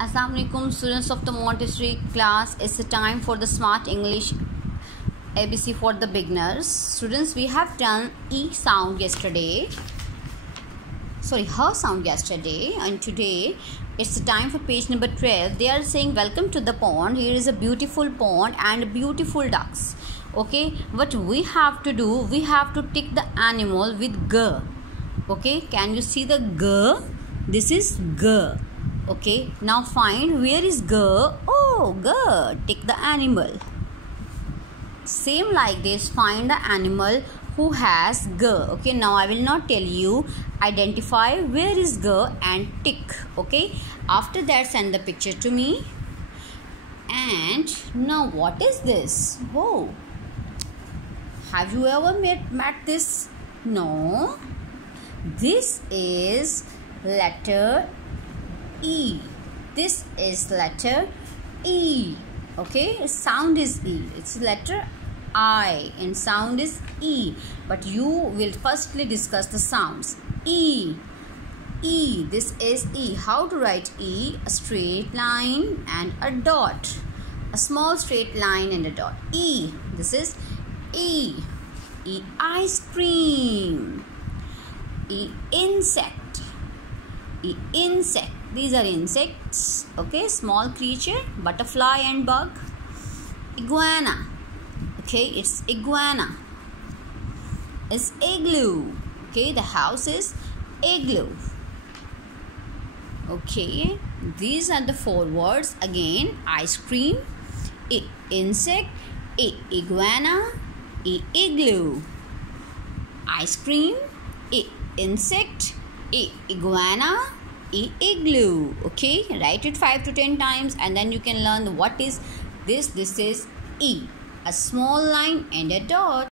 Assalamu alaikum students of the Montessori class. It's the time for the Smart English ABC for the beginners. Students, we have done her sound yesterday, and today it's the time for page number 12. They are saying welcome to the pond. Here is a beautiful pond and beautiful ducks. Okay, what we have to do, we have to tick the animal with G. Okay, can you see the G? This is G. Okay, now find where is G. Oh, G. Tick the animal. Same like this, find the animal who has G. Okay, now I will not tell you. Identify where is G and tick. Okay, after that send the picture to me. And now what is this? Whoa, have you ever met this? No. This is letter E. This is letter E. Okay, sound is E. It's letter I and sound is E. But you will firstly discuss the sounds. E. E. This is E. How to write E? A straight line and a dot. A small straight line and a dot. E. This is E. E. Ice cream. E. Insect. E. Insect. These are insects. Okay, small creature, butterfly and bug. Iguana. Okay, it's iguana. It's igloo. Okay, the house is igloo. Okay, these are the four words again. Ice cream, insect, iguana, igloo. Ice cream, insect, iguana, igloo. Okay, write it 5 to 10 times and then you can learn what is this. This is E, a small line and a dot.